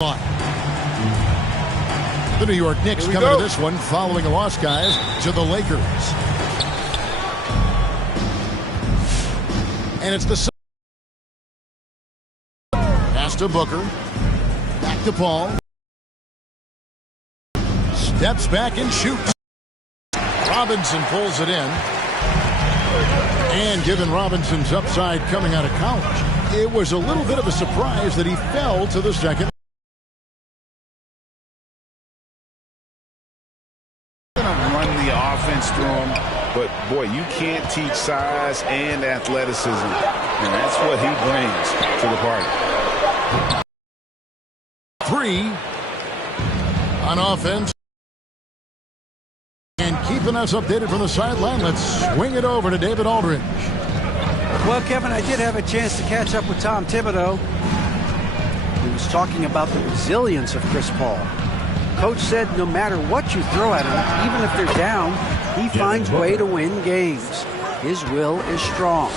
The New York Knicks coming to this one following a loss, guys, to the Lakers. And it's the pass to Booker. Back to Paul. Steps back and shoots. Robinson pulls it in. And given Robinson's upside coming out of college, it was a little bit of a surprise that he fell to the second. Run the offense through him, but boy, you can't teach size and athleticism, and that's what he brings to the party. 3 on offense. And keeping us updated from the sideline, let's swing it over to David Aldridge. Well, Kevin, I did have a chance to catch up with Tom Thibodeau. He was talking about the resilience of Chris Paul. Coach said no matter what you throw at him, even if they're down, he finds a way to win games. His will is strong.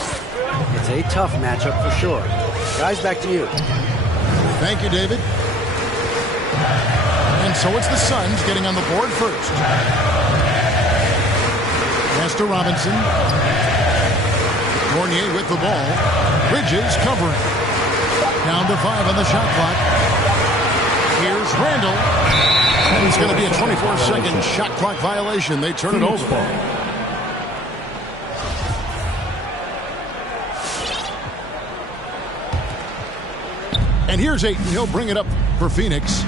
It's a tough matchup for sure. Guys, back to you. Thank you, David. And so it's the Suns getting on the board first. Pass to Robinson. Fournier with the ball. Bridges covering. Down to 5 on the shot clock. Here's Randall. And it's going to be a 24-second shot clock violation. They turn it over. And here's Ayton. He'll bring it up for Phoenix.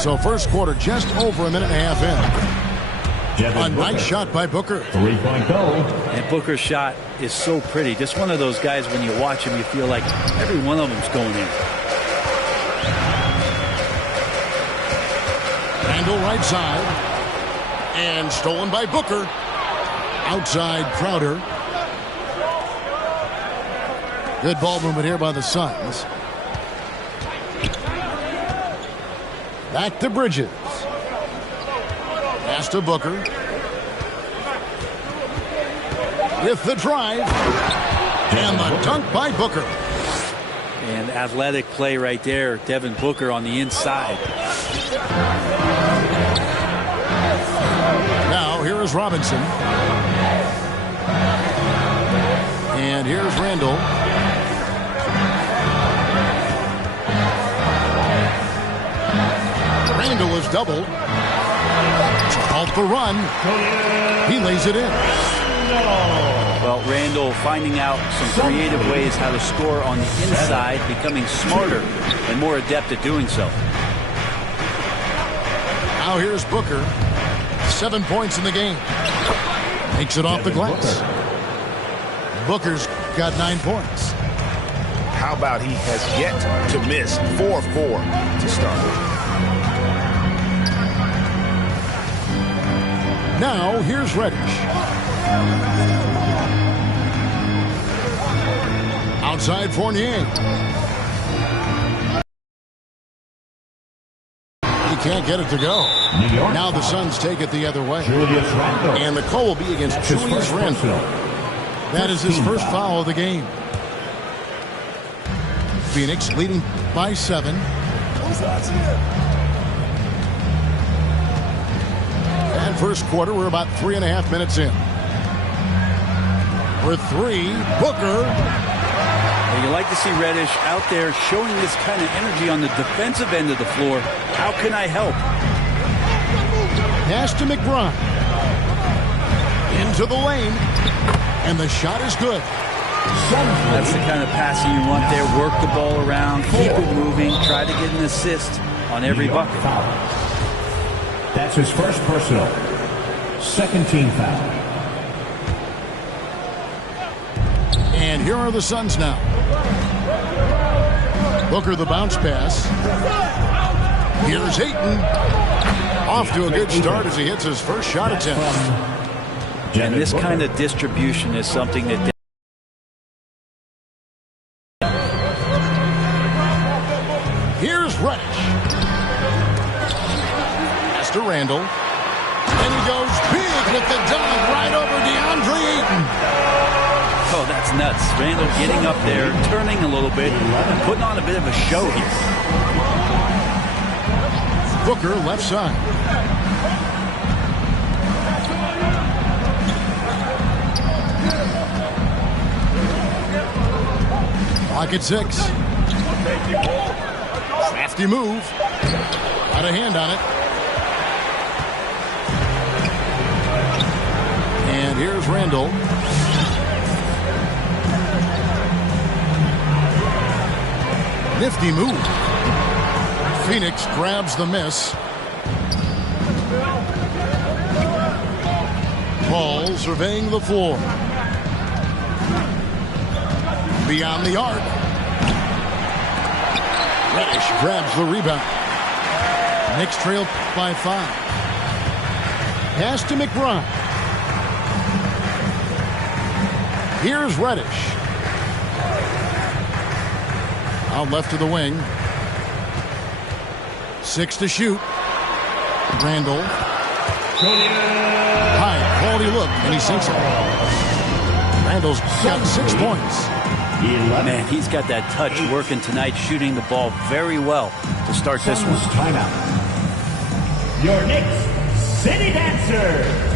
So first quarter just over a minute and a half in. A nice shot by Booker. 3-point goal. And Booker's shot is so pretty. Just one of those guys, when you watch him, you feel like every one of them's going in. Randall right side. And stolen by Booker. Outside Crowder. Good ball movement here by the Suns. Back to Bridges. Pass to Booker. With the drive. And the dunk by Booker. And athletic play right there. Devin Booker on the inside. Now here is Robinson. And here's Randall. Randall is doubled. Off the run. He lays it in. Well, Randall finding out some creative ways how to score on the inside, becoming smarter and more adept at doing so. Now here's Booker. 7 points in the game. Makes it off the glass. Booker's got 9 points. How about he has yet to miss 4 of 4 to start. Now, here's Reddish. Outside Fournier. He can't get it to go. Now the Suns take it the other way. And the call will be against Julius Randle. That is his first foul of the game. Phoenix leading by 7. And first quarter, we're about 3.5 minutes in. For 3, Booker. Well, you like to see Reddish out there showing this kind of energy on the defensive end of the floor. How can I help? Pass to McBride. Into the lane. And the shot is good. That's the kind of passing you want there. Work the ball around, keep it moving, try to get an assist on every bucket. That's his first personal. Second team foul. And here are the Suns now. Booker the bounce pass. Here's Ayton. Off to a good start as he hits his first shot attempt. And this kind of distribution is something that here's Reddish. Pass to Randall. And he goes big with the dunk right over DeAndre Ayton. Oh, that's nuts. Randall getting up there, turning a little bit, and putting on a bit of a show here. Booker left side. Pocket 6. Crafty move. Got a hand on it. And here's Randall. Nifty move. Phoenix grabs the miss. Ball surveying the floor. Beyond the arc. Reddish grabs the rebound. Knicks trail by 5. Pass to McBride. Here's Reddish. Out left to the wing. 6 to shoot. Randall. High quality look, and he sinks it. Randall's got 6 points. Man, he's got that touch working tonight, shooting the ball very well to start this one. Timeout. Your Knicks City Dancers.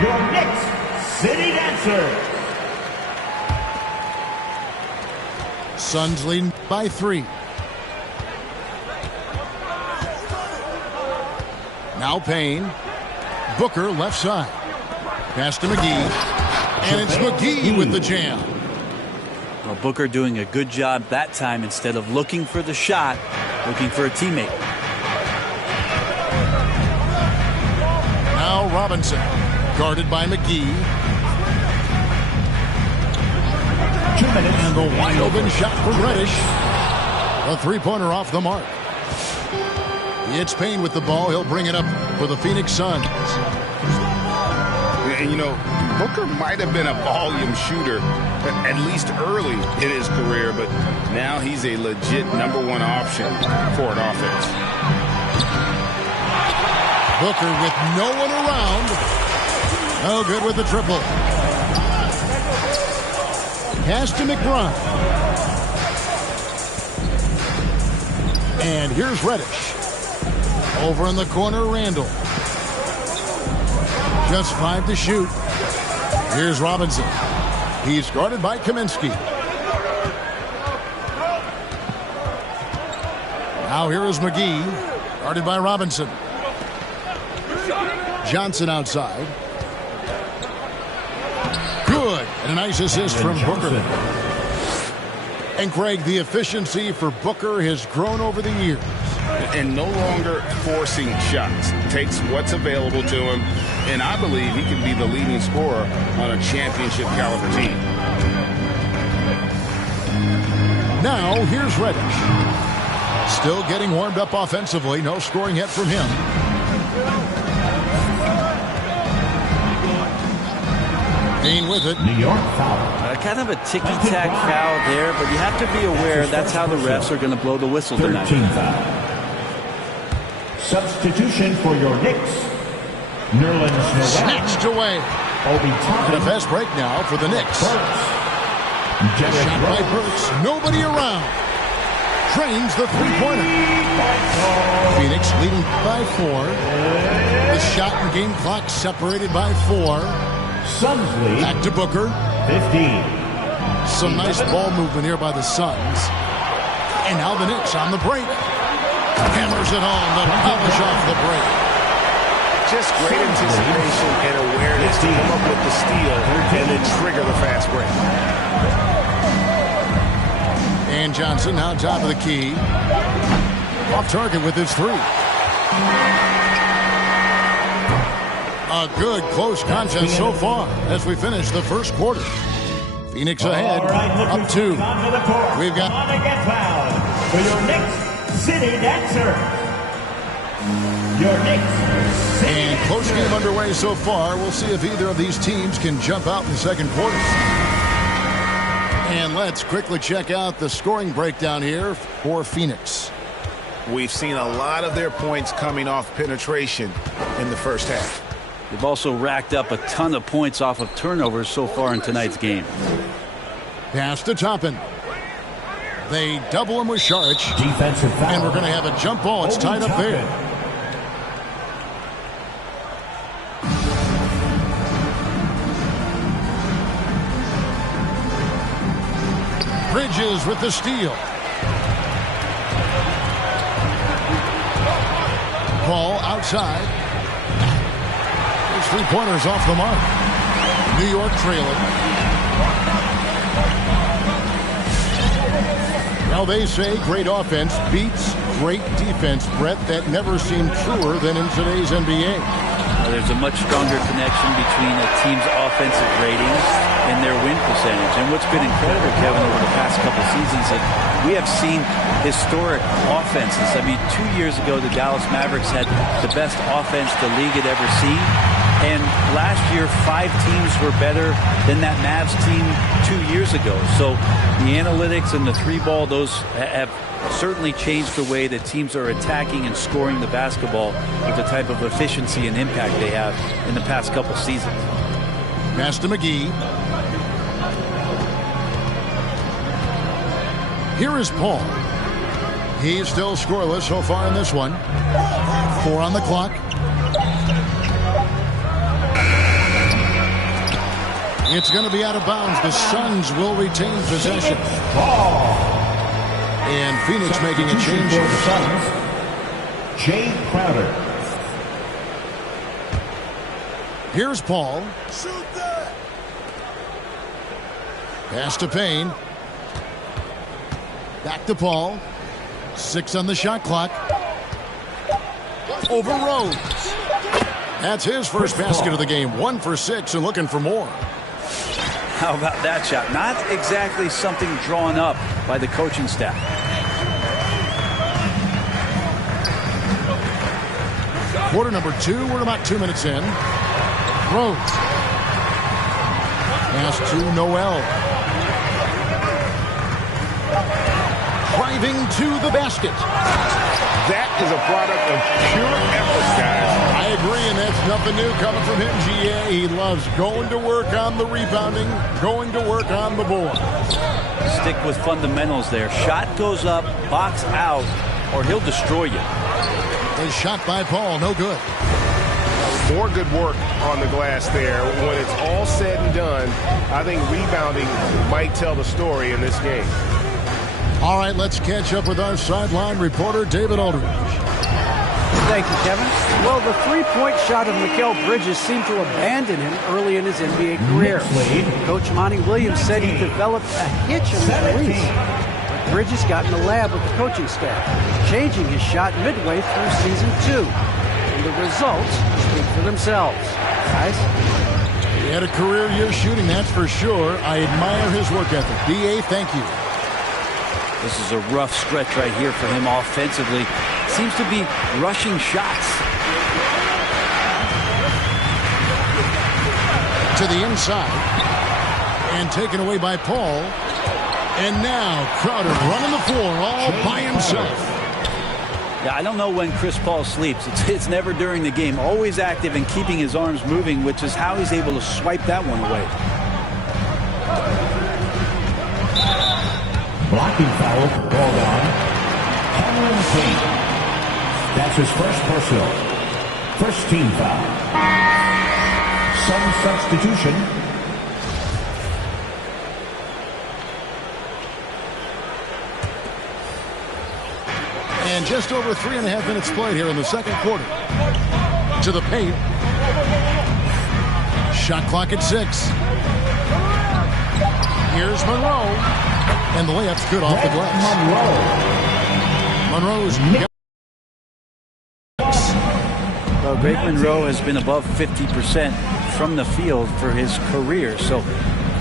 Your Knicks City Dancers. Suns leading by 3. Now Payne. Booker left side. Pass to McGee. And it's McGee with the jam. Well, Booker doing a good job that time. Instead of looking for the shot, looking for a teammate. Now Robinson. Guarded by McGee. 2 minutes. And the wide open shot for Reddish. A 3-pointer off the mark. It's Payne with the ball. He'll bring it up for the Phoenix Suns. And, you know, Booker might have been a volume shooter, at least early in his career, but now he's a legit #1 option for an offense. Booker with no one around. No good with the triple. Pass to McBride. And here's Reddish. Over in the corner, Randall. Just 5 to shoot. Here's Robinson. He's guarded by Kaminsky. Now here is McGee. Guarded by Robinson. Johnson outside. Good. And a nice assist from Booker. And Craig, the efficiency for Booker has grown over the years. And no longer forcing shots. Takes what's available to him. And I believe he can be the leading scorer on a championship caliber team. Now here's Reddish. Still getting warmed up offensively. No scoring yet from him. Payne with it. New York foul. Kind of a ticky-tack foul there, but you have to be aware that's how the refs are going to blow the whistle tonight. 13 foul. Substitution for your Knicks. Nerlens Noel. Snatched away. Obi And a Toppin. fast break now for the Knicks. Burks. Derrick Shot by Rose. Burks. Nobody around. Trains the three-pointer. Phoenix leading by 4. The shot and game clock separated by 4. Suns lead. Back to Booker. 15. Some nice ball movement here by the Suns. And now the Knicks on the break. Hammers it home to polish off the break. Just great anticipation and awareness to come up with the steal and then trigger the fast break. And Johnson now top of the key. Off target with his 3. A good close contest so far as we finish the first quarter. Phoenix ahead, up 2. We've got on get fouled for your next city dancer. Your next city and close game underway so far. We'll see if either of these teams can jump out in the second quarter. And let's quickly check out the scoring breakdown here for Phoenix. We've seen a lot of their points coming off penetration in the first half. They've also racked up a ton of points off of turnovers so far in tonight's game. Pass to Toppin. They double him with Saric. defensive foul. And we're going to have a jump ball. It's tied up there. Bridges with the steal. Ball outside. Those 3-pointers off the mark. New York trailing. Now they say great offense beats great defense, Brett. That never seemed truer than in today's NBA. There's a much stronger connection between a team's offensive ratings and their win percentage. And what's been incredible, Kevin, over the past couple seasons, that we have seen historic offenses. I mean, 2 years ago, the Dallas Mavericks had the best offense the league had ever seen. And last year, 5 teams were better than that Mavs team 2 years ago. So the analytics and the 3-ball, those have certainly changed the way that teams are attacking and scoring the basketball with the type of efficiency and impact they have in the past couple seasons. Pass to McGee. Here is Paul. He's still scoreless so far in this one. 4 on the clock. It's going to be out of bounds. The Suns will retain possession. And Phoenix making a change. For the Suns, Jay Crowder. Here's Paul. Pass to Payne. Back to Paul. 6 on the shot clock. Over Rose. That's his first basket of the game. 1 for 6 and looking for more. How about that shot? Not exactly something drawn up by the coaching staff. Quarter number 2. We're about 2 minutes in. Rose. Pass to Noel. Driving to the basket. That is a product of pure effort, guys. I agree, and that's nothing new coming from him, GA. He loves going to work on the rebounding, going to work on the board. Stick with fundamentals there. Shot goes up, box out, or he'll destroy you. A shot by Paul, no good. More good work on the glass there. When it's all said and done, I think rebounding might tell the story in this game. All right, let's catch up with our sideline reporter, David Aldridge. Thank you, Kevin. Well, the 3-point shot of Mikal Bridges seemed to abandon him early in his NBA career. Coach Monty Williams said he developed a hitch in his release. But Bridges got in the lab with the coaching staff, changing his shot midway through season 2. And the results speak for themselves. Guys? He had a career year shooting, that's for sure. I admire his work ethic. B.A., thank you. This is a rough stretch right here for him offensively. Seems to be rushing shots. To the inside. And taken away by Paul. And now Crowder running the floor all by himself. Yeah, I don't know when Chris Paul sleeps. It's never during the game. Always active and keeping his arms moving, which is how he's able to swipe that one away. Blocking foul called on Cameron Payne. That's his first personal. First team foul. Some substitution. And just over 3.5 minutes played here in the second quarter. To the paint. Shot clock at 6. Here's Monroe. And the layup's good off the glass. Monroe's. Well, Greg Monroe has been above 50% from the field for his career, so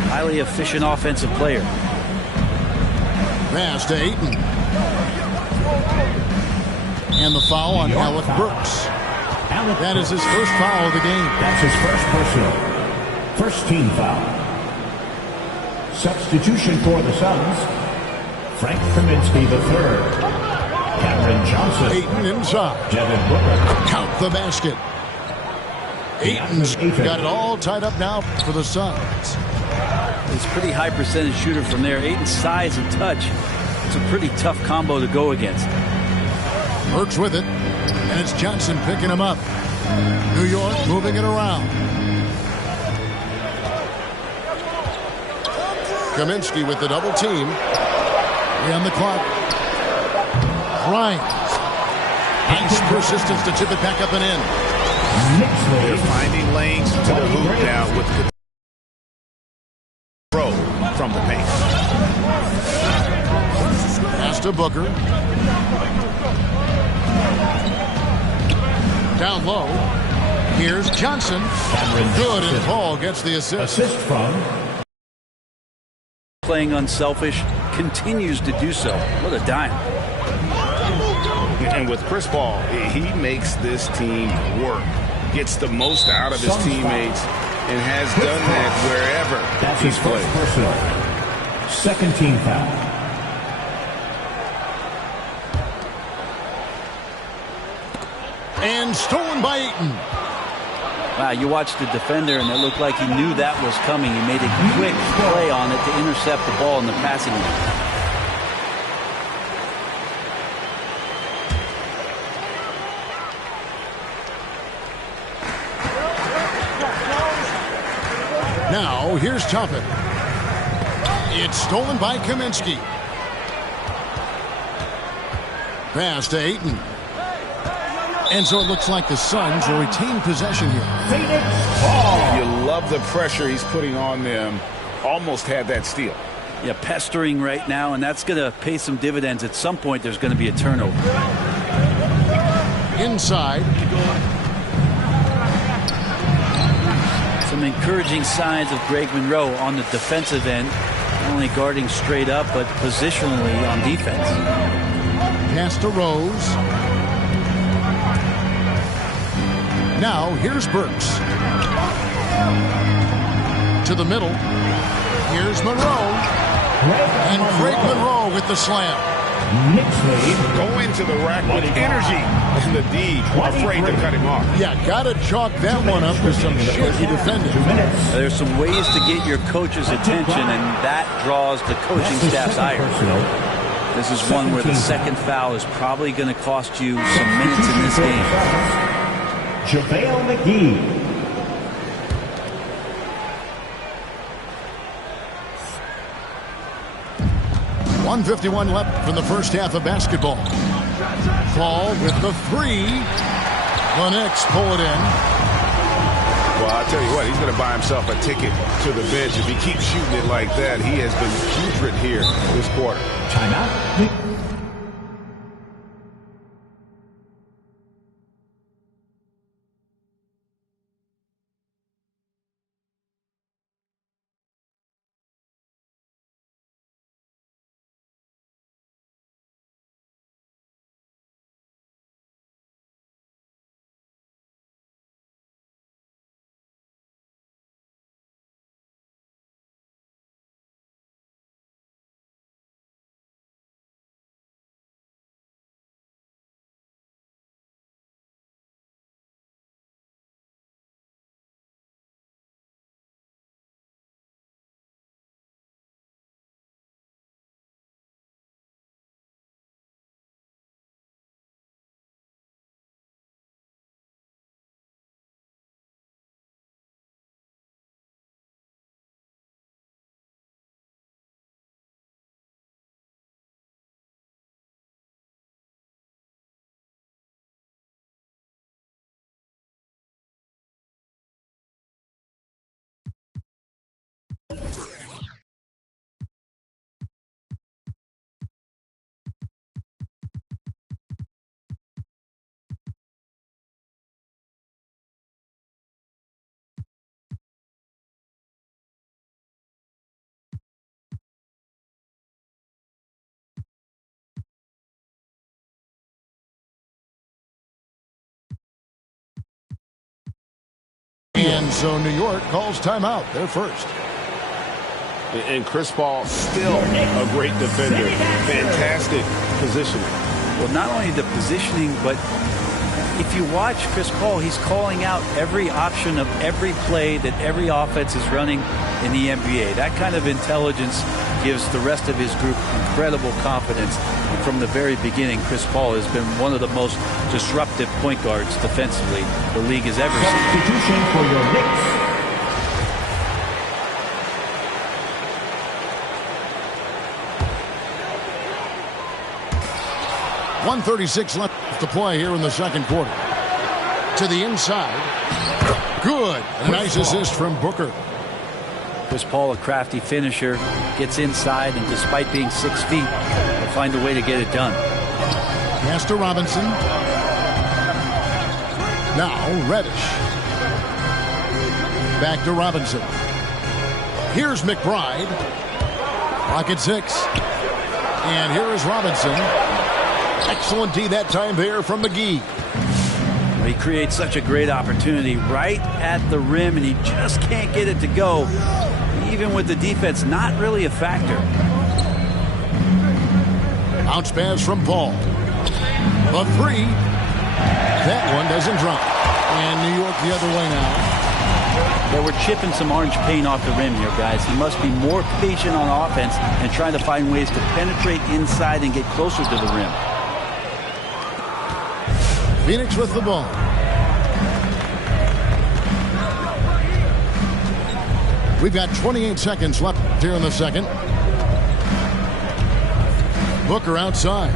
highly efficient offensive player. Pass to Ayton. And the foul on Alec Burks. That is his first foul of the game. That's his first personal. First team foul. Substitution for the Suns. Frank Kaminsky III. Cameron Johnson. Ayton inside. Devin Booker. Count the basket. Ayton's got it all tied up now for the Suns. He's a pretty high percentage shooter from there. Ayton's size and touch. It's a pretty tough combo to go against. Burks with it. And it's Johnson picking him up. New York moving it around. Kaminsky with the double team. On the clock. Grimes. Nice persistence to chip it back up and in. They're finding lanes to the hoop now with the throw from the paint. Pass to Booker. Down low. Here's Johnson. Good, and Paul gets the assist. Assist from. Playing unselfish, continues to do so. What a dime. And with Chris Paul, he makes this team work. Gets the most out of his teammates and has done that wherever That's he's his first played. personal. Second team foul. And stolen by Ayton. Wow, you watched the defender, and it looked like he knew that was coming. He made a quick play on it to intercept the ball in the passing lane. Now, here's Toppin. It's stolen by Kaminsky. Pass to Ayton. And so it looks like the Suns will retain possession here. You love the pressure he's putting on them. Almost had that steal. Yeah, pestering right now, and that's going to pay some dividends. At some point, there's going to be a turnover. Inside. Some encouraging signs of Greg Monroe on the defensive end. Not only guarding straight up, but positionally on defense. Pass to Rose. Now, here's Burks. To the middle. Here's Monroe. And Greg Monroe with the slam. Go into the rack with energy. And the D afraid to cut him off. Yeah, gotta chalk that one up for some shaky defending. There's some ways to get your coach's attention, and that draws the coaching staff's ire. This is one where the second foul is probably going to cost you some minutes in this game. JaVale McGee. 1:51 left from the first half of basketball. Paul with the three. The Knicks pull it in. Well, I'll tell you what, he's going to buy himself a ticket to the bench. If he keeps shooting it like that, he has been putrid here this quarter. Timeout. And so New York calls timeout. They're first. And Chris Paul, still a great defender. Fantastic positioning. Well, not only the positioning, but if you watch Chris Paul, he's calling out every option of every play that every offense is running in the NBA. That kind of intelligence gives the rest of his group incredible confidence. And from the very beginning, Chris Paul has been one of the most disruptive point guards defensively the league has ever seen. Substitution for your Knicks. 1:36 left to play here in the second quarter. To the inside. Good. A nice assist from Booker. Chris Paul, a crafty finisher, gets inside, and despite being 6 feet, will find a way to get it done. Pass to Robinson. Now Reddish. Back to Robinson. Here's McBride. Clock at 6. And here is Robinson. Excellent D that time there from McGee. He creates such a great opportunity right at the rim, and he just can't get it to go. Even with the defense not really a factor. Bounce pass from Paul. The three. That one doesn't drop. And New York the other way now. Yeah, we're chipping some orange paint off the rim here, guys. He must be more patient on offense and trying to find ways to penetrate inside and get closer to the rim. Phoenix with the ball. We've got 28 seconds left here in the second. Booker outside.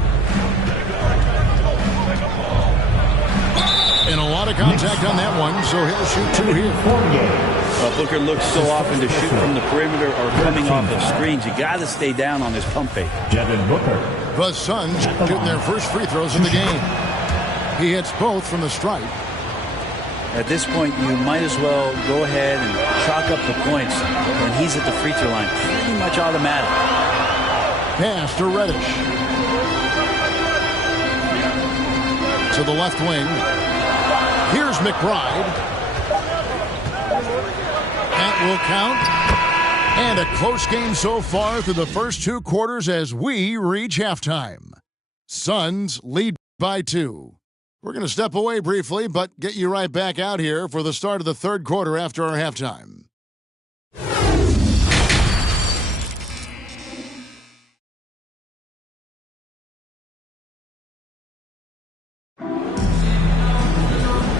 And a lot of contact on that one, so he'll shoot two here. Booker looks so often to shoot from the perimeter or coming off of screens. You got to stay down on this pump fake. Devin Booker. The Suns shooting their first free throws in the game. He hits both from the stripe. At this point, you might as well go ahead and chalk up the points when he's at the free throw line. Pretty much automatic. Pass to Reddish. To the left wing. Here's McBride. That will count. And a close game so far through the first two quarters as we reach halftime. Suns lead by 2. We're going to step away briefly, but get you right back out here for the start of the third quarter after our halftime.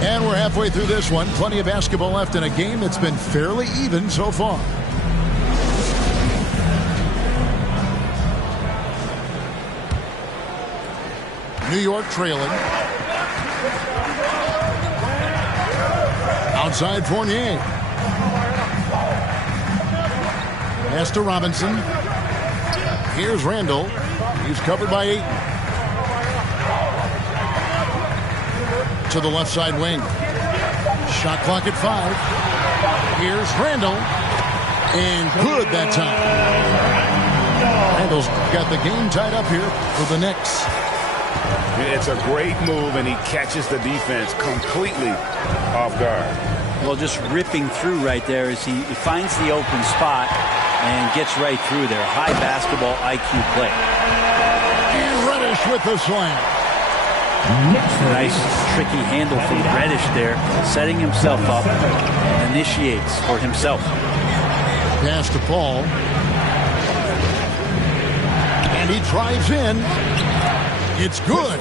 And we're halfway through this one. Plenty of basketball left in a game that's been fairly even so far. New York trailing. Outside Fournier. Pass to Robinson. Here's Randall. He's covered by 8. To the left side wing. Shot clock at 5. Here's Randall. And good that time. Randall's got the game tied up here for the Knicks. It's a great move, and he catches the defense completely off guard. Well, just ripping through right there as he finds the open spot and gets right through there. High basketball IQ play. And Reddish with the slam. Nice, tricky handle from Reddish there, setting himself up, initiates for himself. Pass to Paul. And he drives in. It's good.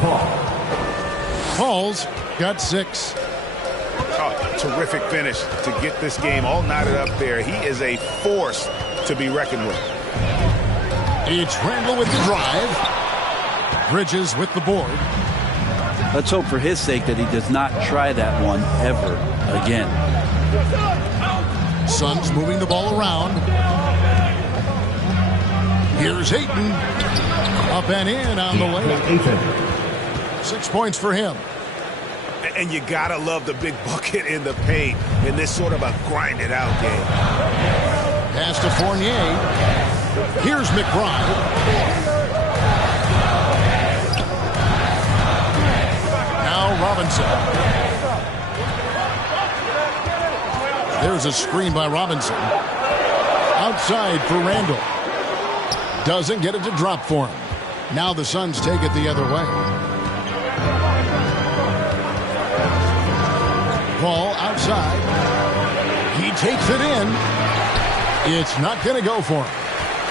Paul's got 6. Oh, terrific finish to get this game all knotted up there. He is a force to be reckoned with. It's Randall with the drive. Bridges with the board. Let's hope for his sake that he does not try that one ever again. Suns moving the ball around. Here's Ayton. Up and in on the layup. 6 points for him. And you gotta love the big bucket in the paint in this sort of a grind-it-out game. Pass to Fournier. Here's McBride. Now Robinson. There's a screen by Robinson. Outside for Randall. Doesn't get it to drop for him. Now the Suns take it the other way. Ball outside. He takes it in. It's not going to go for him.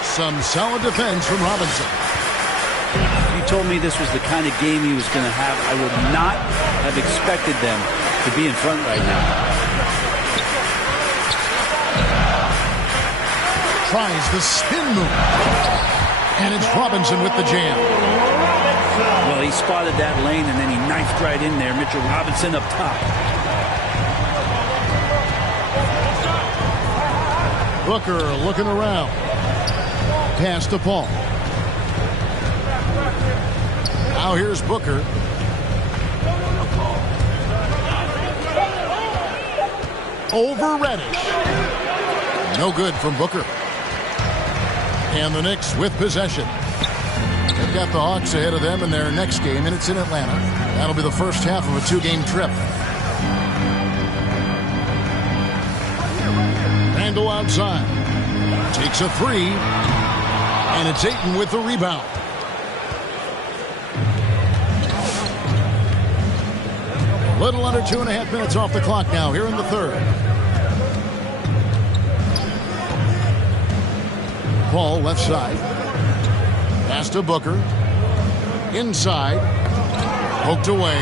Some solid defense from Robinson. If you told me this was the kind of game he was going to have, I would not have expected them to be in front right now. Tries the spin move. And it's Robinson with the jam. Well, he spotted that lane, and then he knifed right in there. Mitchell Robinson up top. Booker looking around. Pass to Paul. Now here's Booker. Over Reddish. No good from Booker. And the Knicks with possession. They've got the Hawks ahead of them in their next game, and it's in Atlanta. That'll be the first half of a two-game trip. Randall outside. Takes a three. And it's Ayton with the rebound. A little under 2.5 minutes off the clock now here in the third. Paul left side. Pass to Booker. Inside. Poked away.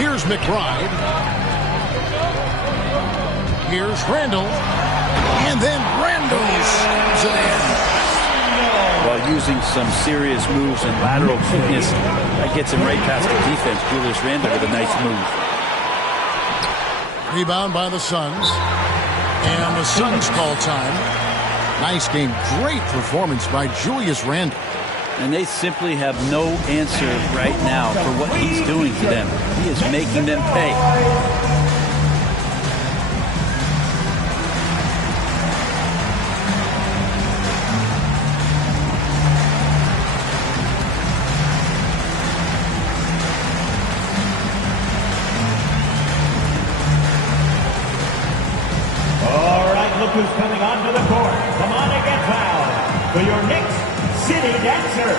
Here's McBride. Here's Randall. And then Randall slams it in. While using some serious moves and lateral quickness, that gets him right past the defense. Julius Randall with a nice move. Rebound by the Suns. And the Suns call time. Nice game. Great performance by Julius Randall. And they simply have no answer right now for what he's doing to them. He is making them pay. Look who's coming onto the court. Come on and get fouled for your Knicks City Dancer.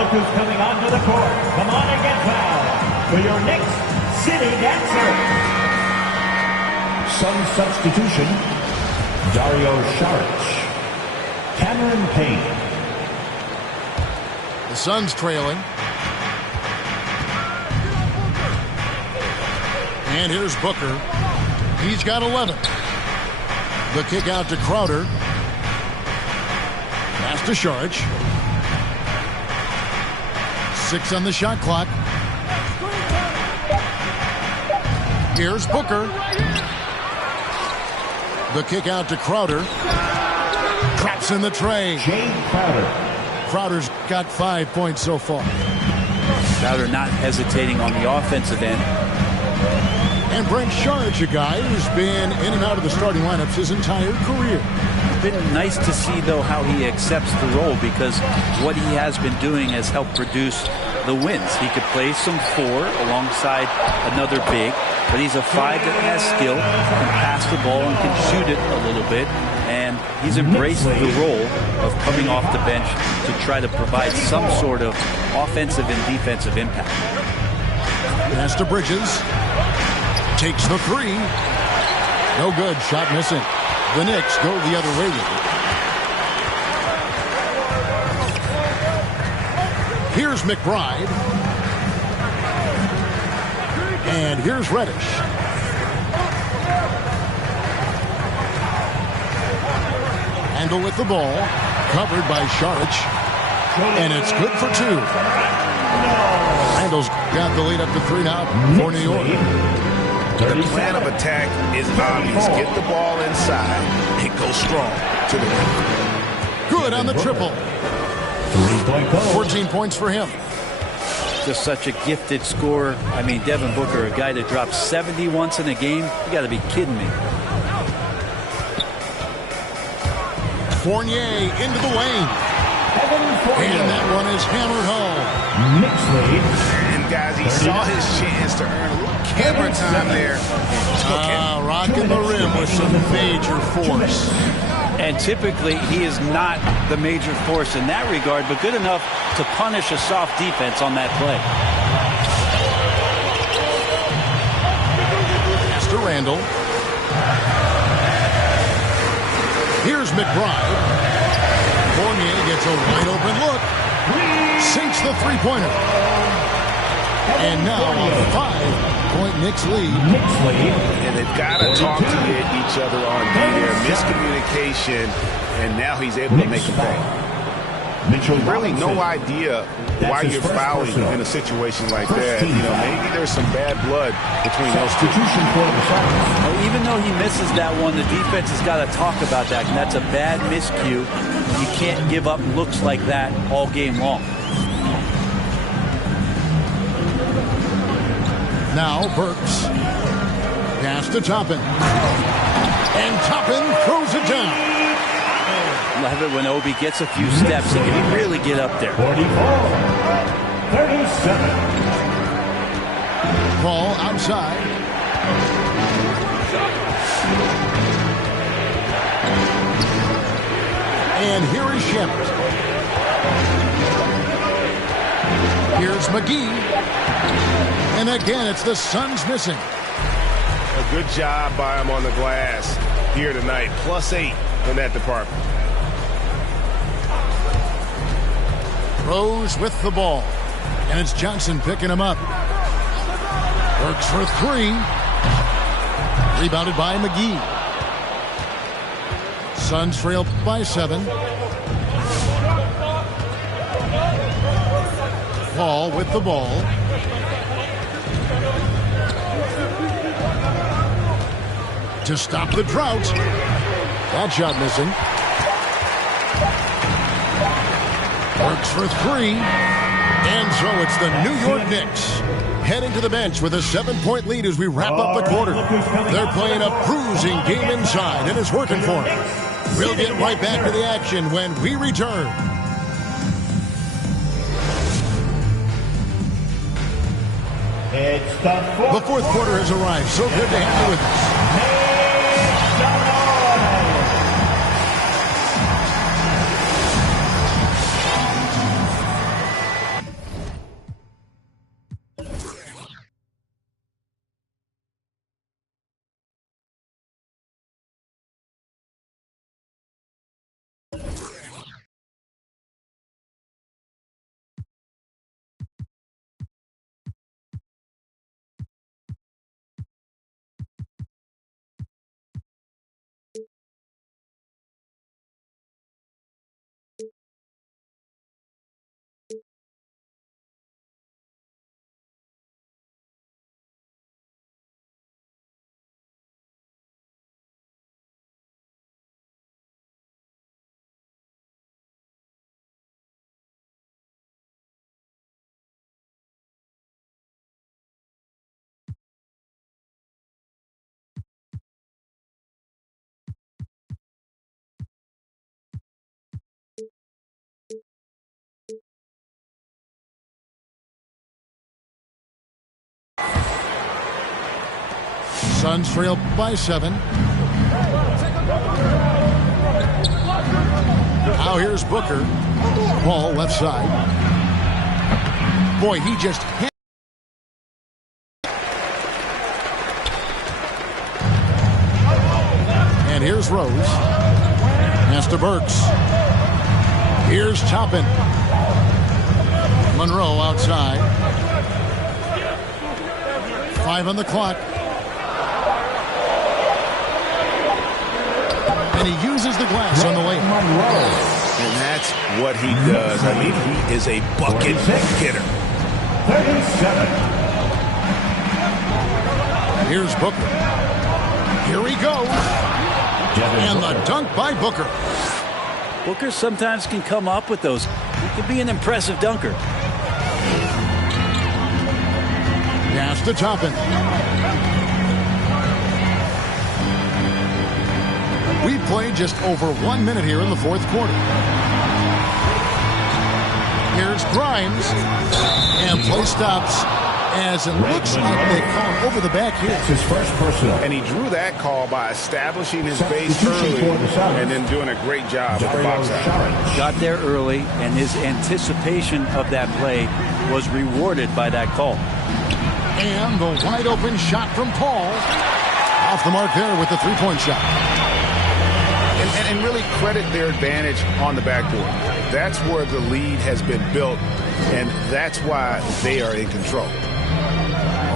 Look who's coming onto the court. Come on and get fouled for your Knicks City Dancer. Sun substitution, Dario Saric. Cameron Payne. The Suns trailing. And here's Booker. He's got 11. The kick out to Crowder. Pass to Saric. 6 on the shot clock. Here's Booker. The kick out to Crowder. Traps in the tray. Jay Crowder. Crowder's got 5 points so far. Crowder not hesitating on the offensive end. And Brent Saric, a guy who's been in and out of the starting lineups his entire career. It's been nice to see, though, how he accepts the role, because what he has been doing has helped produce the wins. He could play some 4 alongside another big, but he's a 5 that has skill, can pass the ball and can shoot it a little bit, and he's embraced the role of coming off the bench to try to provide some sort of offensive and defensive impact. Pass to Bridges. Takes the 3. No good. Shot missing. The Knicks go the other way with it. Here's McBride. And here's Reddish. Handle with the ball. Covered by Saric. And it's good for 2. Randall's got the lead up to 3 now for New York. The plan of attack is obvious. Get the ball inside and go strong to the rim. Good on the triple. 14 points for him. Just such a gifted scorer. I mean, Devin Booker, a guy that dropped 70 once in a game. You got to be kidding me. Fournier into the lane. And that one is hammered home. And guys, he saw his chance to earn a little camera time there. Rocking the rim with some major force. And typically, he is not the major force in that regard, but good enough to punish a soft defense on that play. Pass to Randall. Here's McBride. Fournier gets a wide open look. Sinks the three-pointer. And now a 5-point Knicks lead. And they've got to talk to each other on D there. Miscommunication, and now he's able to make a play. Really no idea why you're fouling in a situation like that. You know, maybe there's some bad blood between those two. Well, even though he misses that one, the defense has got to talk about that, and that's a bad miscue. You can't give up looks like that all game long. Now Burks. Pass to Toppin. And Toppin throws it down. Love it when Obi gets a few steps. He can really get up there. 44-37. Ball outside. And here is Shepard. Here's McGee. And again, it's the Suns missing. A good job by him on the glass here tonight. +8 in that department. Rose with the ball. And it's Johnson picking him up. Works for 3. Rebounded by McGee. Suns trail by 7. Paul with the ball. To stop the drought. That shot missing. Works for 3. And so it's the New York Knicks heading to the bench with a 7-point lead as we wrap up the quarter. They're playing a bruising game inside, and it's working for them. We'll get right back to the action when we return. The fourth quarter has arrived. So good to have you with us. Suns trail by 7. Now here's Booker. Ball left side. Boy, he just hit. And And here's Rose. Pass to Burks. Here's Toppin. Monroe outside. 5 on the clock. And he uses the glass on the lane. And that's what he does. I mean, he is a bucket hitter. 37. Here's Booker. Here he goes. And the dunk by Booker. Booker sometimes can come up with those. He can be an impressive dunker. Pass to Toppin. We played just over 1 minute here in the fourth quarter. Here's Grimes. And play stops as it looks like they call him over the back here. That's his first personal. And he drew that call by establishing his base early and then doing a great job with the box out. Got there early, and his anticipation of that play was rewarded by that call. And the wide open shot from Paul. Off the mark there with the three-point shot. And really credit their advantage on the backboard. That's where the lead has been built, and that's why they are in control.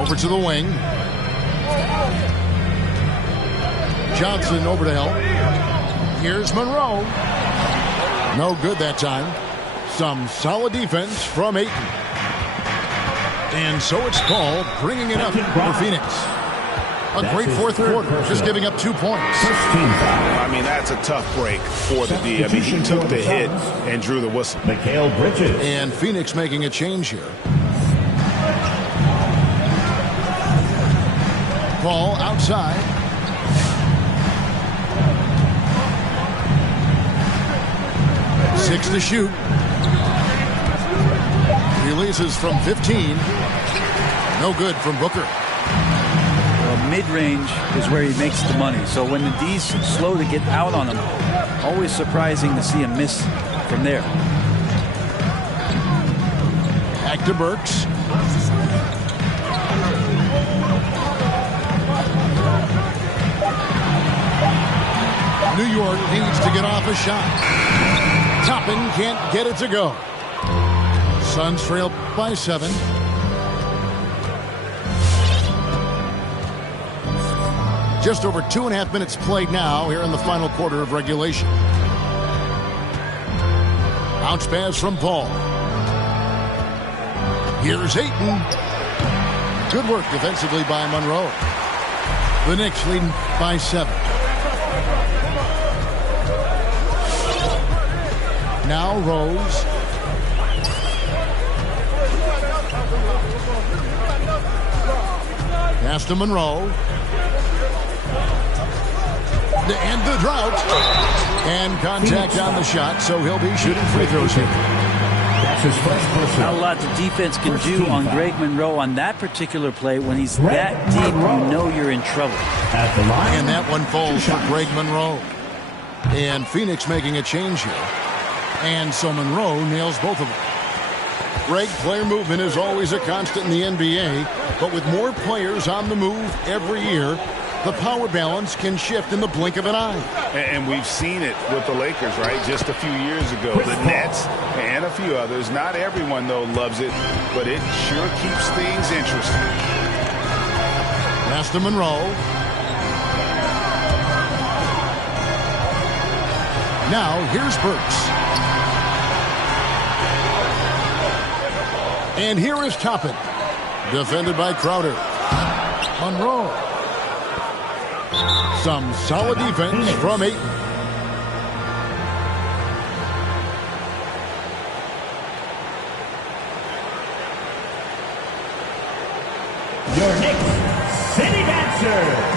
Over to the wing. Johnson over to help. Here's Monroe. No good that time. Some solid defense from Ayton. And so it's Paul bringing it up for Phoenix. A great fourth quarter, just giving up 2 points. I mean, that's a tough break for the D. I mean, he took the hit and drew the whistle. Mikal Bridges. And Phoenix making a change here. Paul outside. Six to shoot. Releases from 15. No good from Booker. Mid-range is where he makes the money. So when the D's slow to get out on him, always surprising to see him miss from there. Back to Burks. New York needs to get off a shot. Toppin can't get it to go. Suns trail by 7. Just over 2.5 minutes played now here in the final quarter of regulation. Bounce pass from Paul. Here's Ayton. Good work defensively by Monroe. The Knicks leading by 7. Now Rose. Pass to Monroe. And the drought. And contact on the shot, so he'll be shooting free throws here. That's his first personal. Not a lot the defense can do on Greg Monroe on that particular play. When he's that deep, you know you're in trouble. At the line. And that one falls for Greg Monroe. And Phoenix making a change here. And so Monroe nails both of them. Greg, player movement is always a constant in the NBA, but with more players on the move every year, the power balance can shift in the blink of an eye. And we've seen it with the Lakers, right? Just a few years ago. The Nets and a few others. Not everyone, though, loves it, but it sure keeps things interesting. Pass to Monroe. Now, here's Burks. And here is Toppin. Defended by Crowder. Monroe. Some solid defense from Ayton. Your Knicks City Dancer.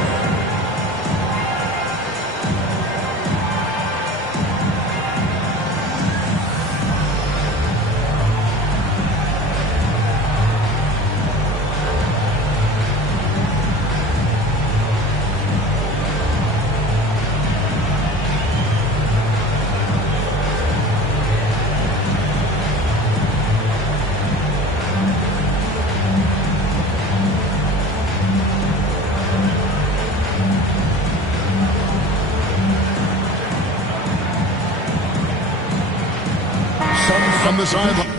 from the sideline.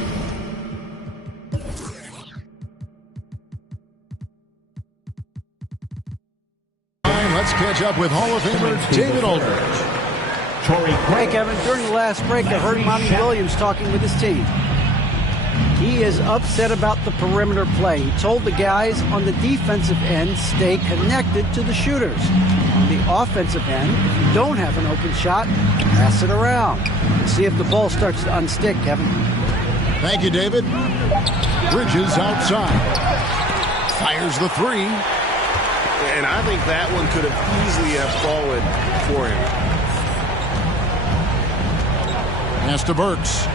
Let's catch up with Hall of Famer David Aldridge. Hey, Kevin, during the last break, I heard Monty Williams talking with his team. He is upset about the perimeter play. He told the guys on the defensive end, stay connected to the shooters. On the offensive end, if you don't have an open shot, pass it around. And see if the ball starts to unstick, Kevin. Thank you, David. Bridges outside. Fires the three. And I think that one could have easily have fallen for him. Pass to Burks.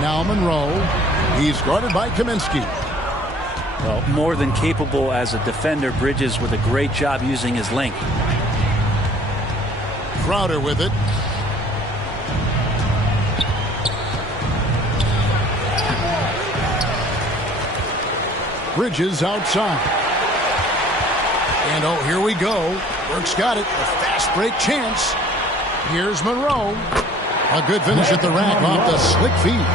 Now Monroe. He's guarded by Kaminsky. Well, more than capable as a defender, Bridges with a great job using his length. Crowder with it. Bridges outside. And oh, here we go. Burks got it. A fast break chance. Here's Monroe. A good finish at the rack off the slick feet.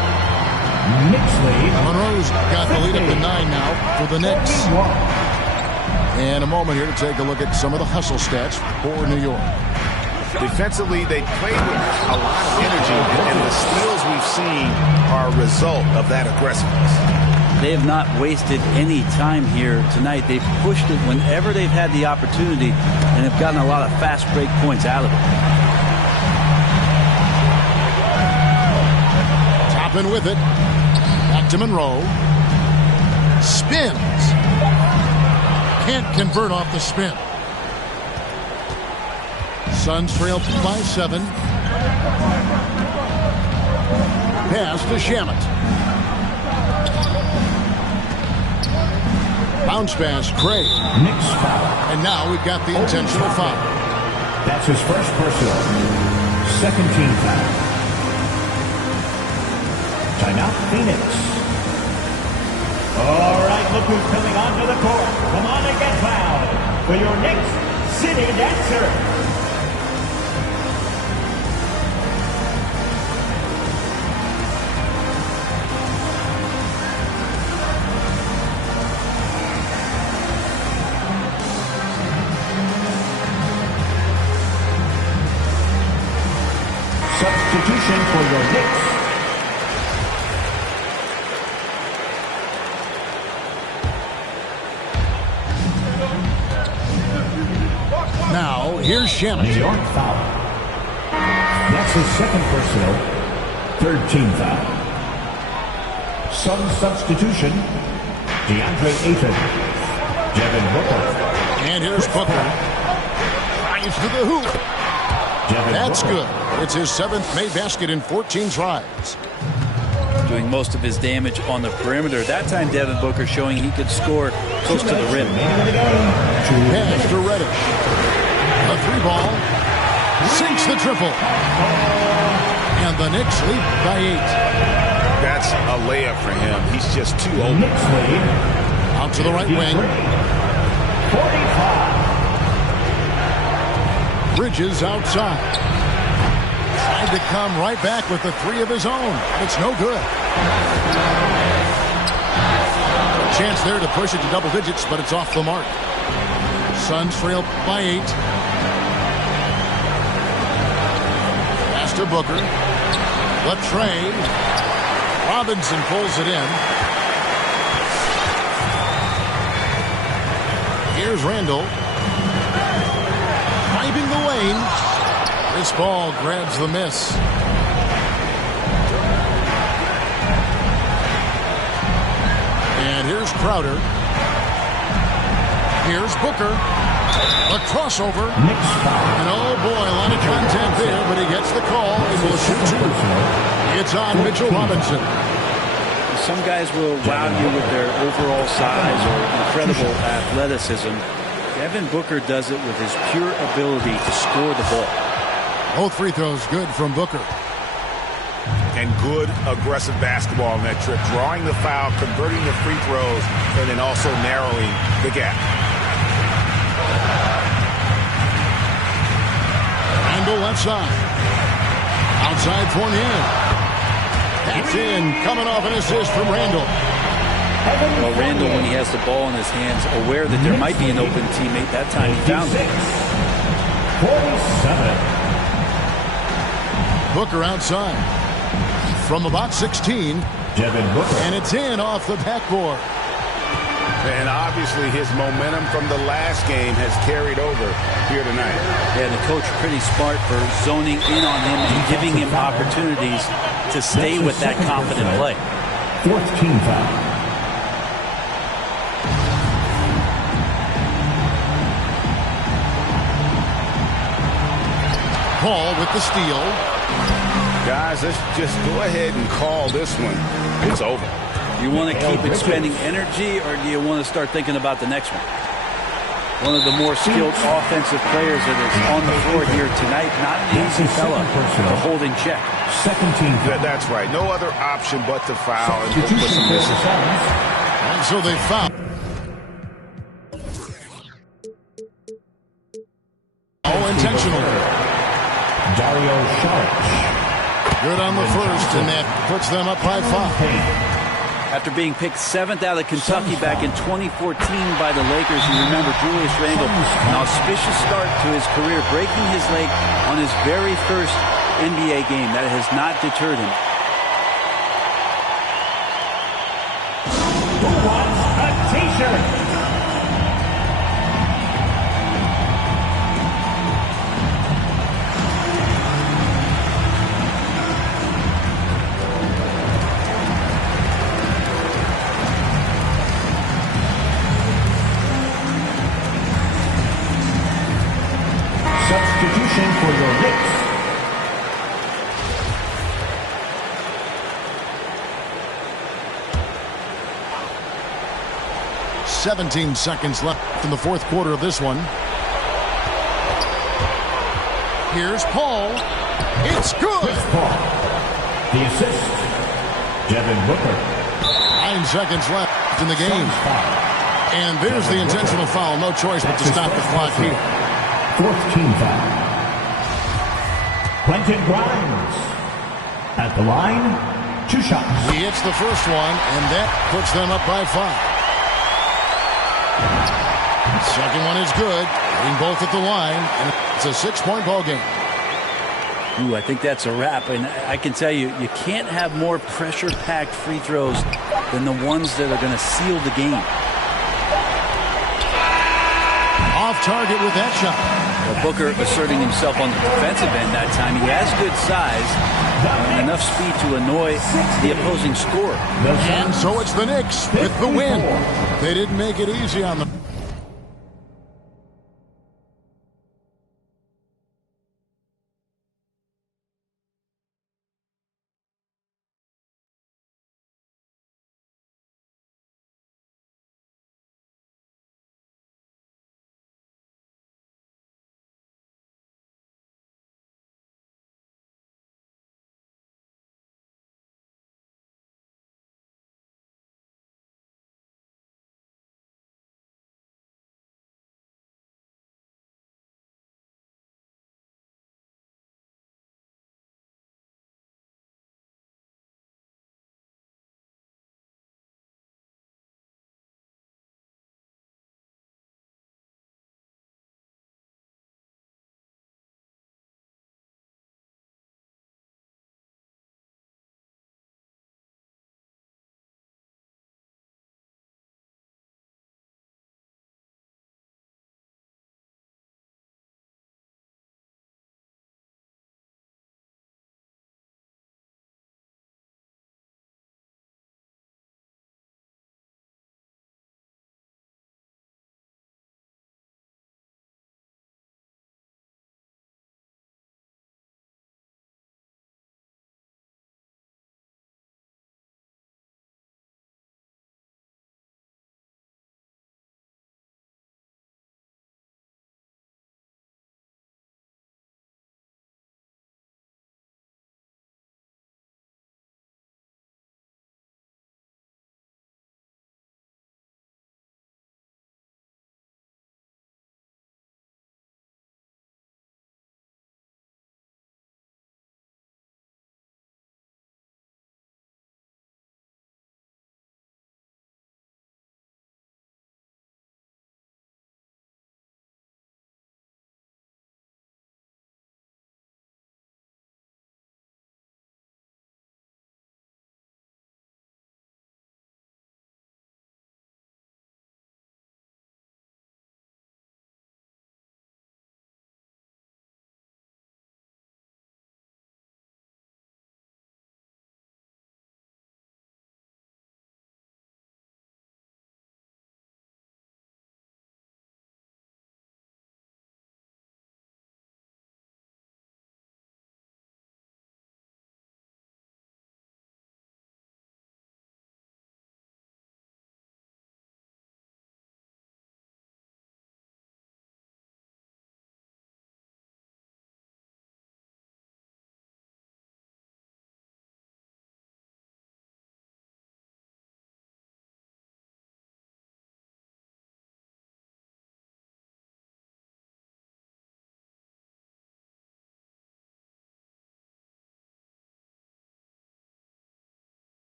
Monroe's got the lead up to 9 now for the Knicks. And a moment here to take a look at some of the hustle stats for New York. Defensively, they played with a lot of energy, and the steals we've seen are a result of that aggressiveness. They have not wasted any time here tonight. They've pushed it whenever they've had the opportunity and have gotten a lot of fast break points out of it. Toppin with it. Back to Monroe. Spins. Can't convert off the spin. Suns trail by 7. Pass to Shamet. Bounce pass, Craig. Knicks foul. And now we've got the intentional foul. That's his first personal. Second team foul. Timeout, Phoenix. All right, look who's coming onto the court. Come on and get fouled for your Knicks City Dancer. Substitution for your Knicks. Now, here's Shamet. New York foul. That's his second personal. Third team foul. Some substitution. DeAndre Ayton. Devin Booker. And here's Booker. Drives to the hoop. That's good. It's his 7th made basket in 14 tries. Doing most of his damage on the perimeter. That time, Devin Booker showing he could score close to the rim. Pass to Reddish. A 3-ball. Sinks the triple. And the Knicks lead by 8. That's a layup for him. He's just too open. Out to the right wing. 45. Bridges outside. Tried to come right back with the 3 of his own. It's no good. A chance there to push it to double digits, but it's off the mark. Suns trail by 8. Pass to Booker. Latrey. Robinson pulls it in. Here's Randall. Driving the lane. This ball grabs the miss. And here's Crowder. Here's Booker. A crossover. And oh boy, a lot of contact there, but he gets the call and will shoot 2. It's on Mitchell Robinson. Some guys will wow you with their overall size or incredible athleticism. Devin Booker does it with his pure ability to score the ball. Both free throws good from Booker. And good aggressive basketball on that trip. Drawing the foul, converting the free throws, and then also narrowing the gap. Randall left side. Outside Fournier. That's in, coming off an assist from Randall. Well, Randall, when he has the ball in his hands, aware that there might be an open teammate, that time he found it. 47. Booker outside. From about 16. Devin Booker. And it's in off the backboard. And obviously his momentum from the last game has carried over here tonight. Yeah, the coach pretty smart for zoning in on him and giving him opportunities to stay with that confident play. 4th team foul. Paul with the steal. Guys, let's just go ahead and call this one. It's over. You want to keep expending energy, or do you want to start thinking about the next one? One of the more skilled offensive players that is on the floor here tonight. Not an easy fella to hold in check. 2nd team foul. That's right. No other option but to foul and hope for some misses. And so they foul. All intentional. Dario Saric. Good on the first, and that puts them up by 5. After being picked 7th out of Kentucky back in 2014 by the Lakers, you remember Julius Randle, an auspicious start to his career, breaking his leg on his very first NBA game. That has not deterred him. Who wants a t-shirt? Substitution for your Knicks. "17 seconds left in the 4th quarter of this one. Here's Paul. It's good. Paul. The assist. Devin Booker. 9 seconds left in the game. And there's the intentional foul. No choice but to stop the clock here. 4th team foul. Quentin Grimes. At the line, 2 shots. He hits the first one, and that puts them up by 5. Second one is good. Hitting both at the line, and it's a 6-point ball game. Ooh, I think that's a wrap. And I can tell you, you can't have more pressure-packed free throws than the ones that are going to seal the game. Off target with that shot. Well, Booker asserting himself on the defensive end that time. He has good size and enough speed to annoy the opposing scorer. And so it's the Knicks with the win. They didn't make it easy on them.